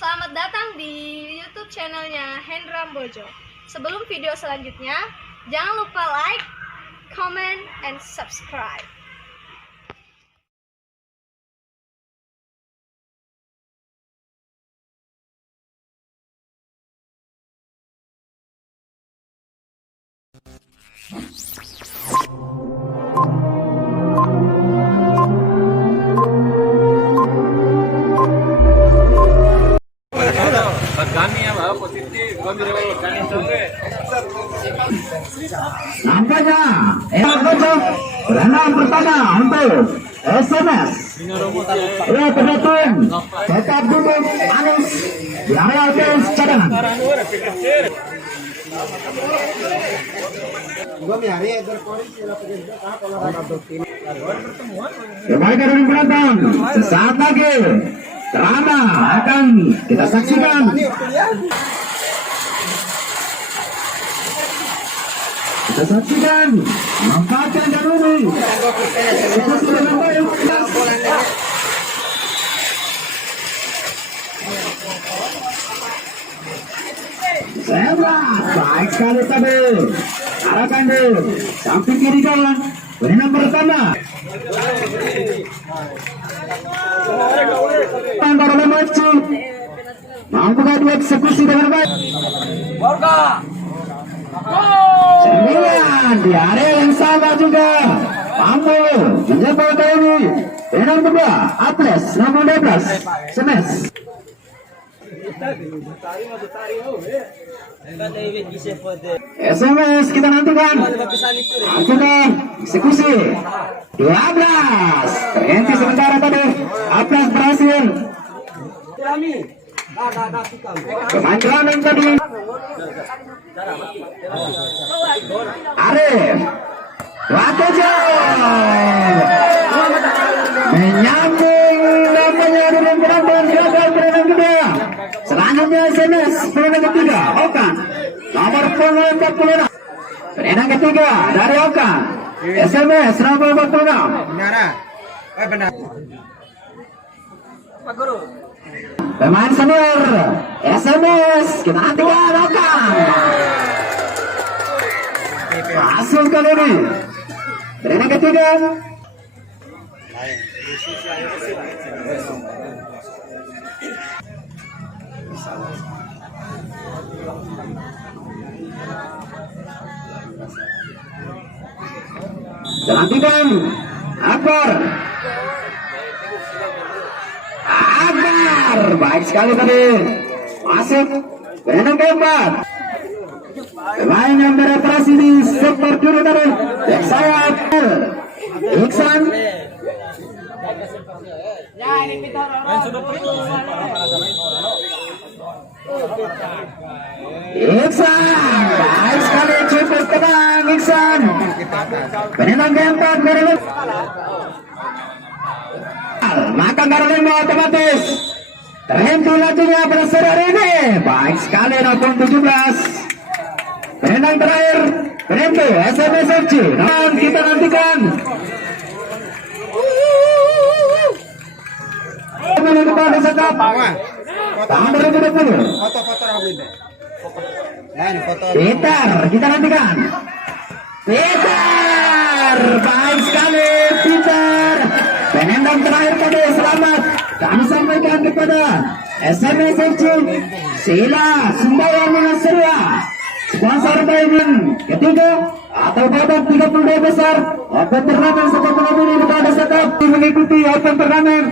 Selamat datang di YouTube channelnya Hendra Bojo. Sebelum video selanjutnya, jangan lupa like, comment, and subscribe. Kami ya Pak, positif. Kami organik sampai. Nampaknya Renang pertama untuk SMS. Ya terdatang tetap duduk manis di area garis cadangan. Kembali dari belakang sesaat lagi drama akan kita saksikan. Kita saksikan manfaatkan dahulu. Sehat, baik sekali tadi. Arahkan dulu samping kiri kawan. Penenang pertama. Antara maju. Mampu gak dieksekusi dengan baik. Sembilan di area yang sama juga mampu menjebol kali ini. Penang kedua Atlas nomor 12 Semes. SMS kita nantikan. Sudah eksekusi 12. Terhenti sementara tadi. Atlas berhasil. Kemanjuan tadi. Arif Watojo menyambung namanya dengan penonton gagal perenang kedua. Selanjutnya SMS perenang ketiga Okan nomor 46. Perenang ketiga dari Okan SMS nomor 46. Benar. Pak Guru. Pemain senior SMS kita nantikan Okan. Masuk kali ini. Perenang ketiga. Nantikan Akbar. Baik sekali tadi. Masuk perenang keempat. Pemain yang beroperasi di sektor kiri tadi. Yang sayap Iksan. Iksan. Baik sekali cukup tenang Iksan. Perenang keempat Karolin. Maka Karolin otomatis terhenti lajunya pada sore hari ini. Baik sekali nomor 17. Perenang terakhir berhenti SMS FC. Dan kita nantikan kepada sekap tahun 2020. Peter, kita nantikan Peter. Baik sekali Peter. Penendang terakhir tadi selamat kami sampaikan kepada SMS FC Sila Sumbawa Mengaseria sponsor Bayin ketiga atau babak 32 besar Open Turnamen sepak bola ini kepada sekap mengikuti Open Turnamen